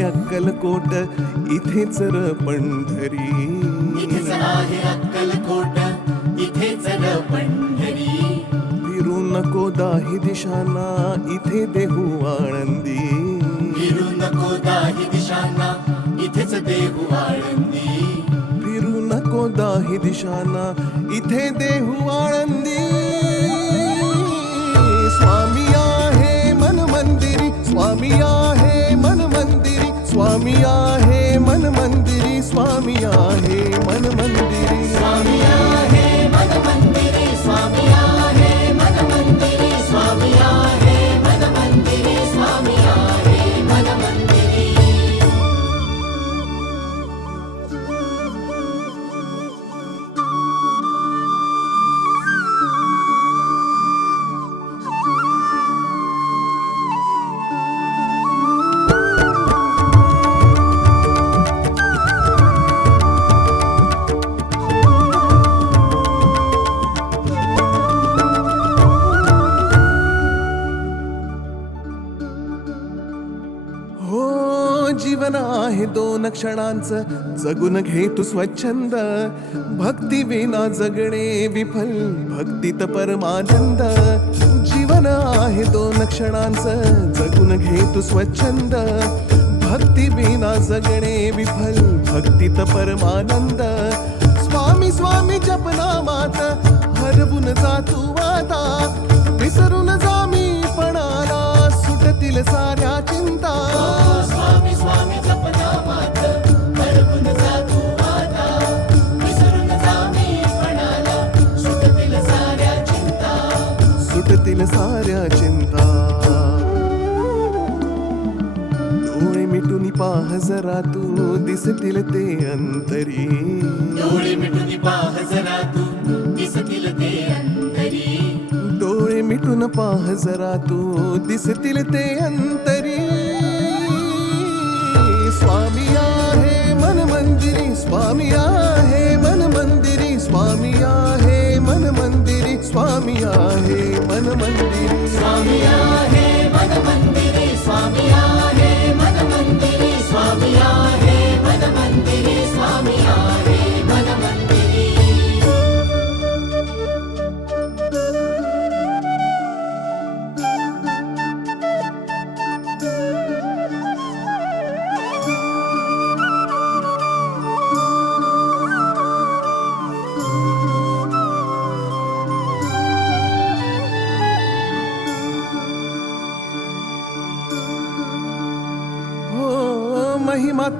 अक्कलकोट इथेच र पंढरी. अक्कलकोट इथेच र पंढरी. फिरू नको दाही दिशांना. इथे देहू आळंदी. फिरू नको दाही दिशांना. इथेच देहू आळंदी. फिरू नको दाही दिशांना. इथे देहू आळंदी. जीवन आहे दोन क्षणांचं. जगून घे तू स्वच्छंद. भक्ती विना जगणे विफल. भक्तीत परमानंद. जीवन आहे दोन क्षणांचं. जगून घे तू स्वच्छंद. भक्ती विना जगणे विफल. भक्तीत परमानंद. स्वामी स्वामी जपनामात हरवून जा तू आता. विसरून जा मी पणाला. सुटतील साऱ्या चिंता. स्वामी मिटून पाह जरा तू दिसतील ते अंतरी. डोळे मिटून पाह जरा तू दिसतील ते अंतरी. डोळे मिटून पाह जरा तू दिसतील ते अंतरी. स्वामी आहे मन मंदिरी स्वामी आहे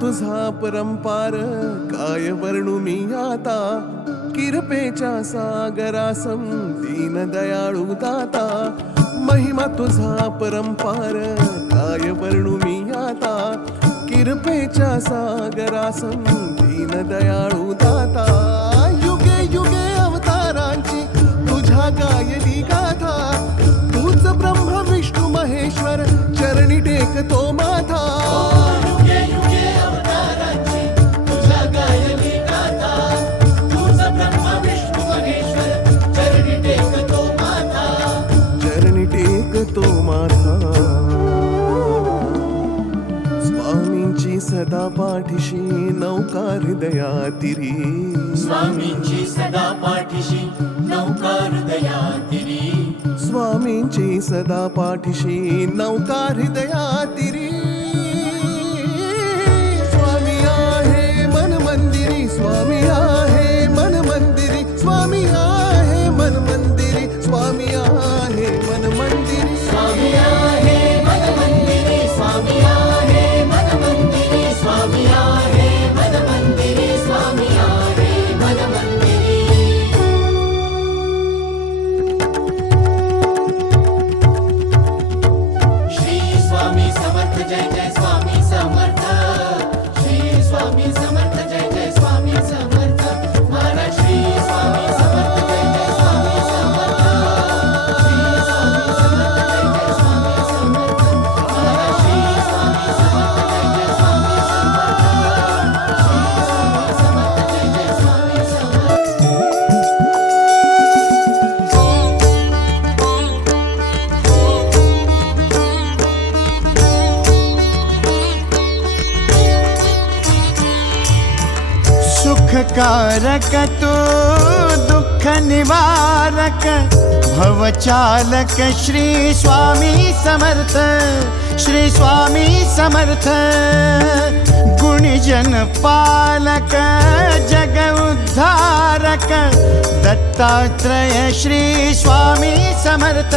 तुझा परंपार काय वर्णू मी आता? किरपेच्या सागरासम दीन दयाळू दाता. महिमा तुझा परंपार काय वर्णू मी आता? किरपेच्या सागरासम दीन दयाळू दाता. युगे युगे अवतारांची तुझ्या गायली गाथा. तूच ब्रह्म विष्णू महेश्वर चरणी टेकतो पाठीशी नौका हृदयातिरी. स्वामींची सदा पाठीशी नौका हृदयातिरी. स्वामींची सदा पाठीशी नौका हृदयातिरी. कारक तू दुःख निवारक भवचालक श्री स्वामी समर्थ। श्री स्वामी समर्थ गुणिजन पालक जग उद्धारक दत्तात्रय श्री स्वामी समर्थ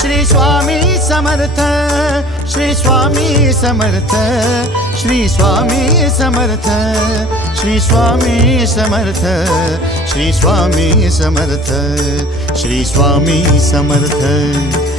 श्री स्वामी समर्थ श्री स्वामी समर्थ श्री स्वामी समर्थ श्री स्वामी समर्थ श्री स्वामी समर्थ श्री स्वामी समर्थ।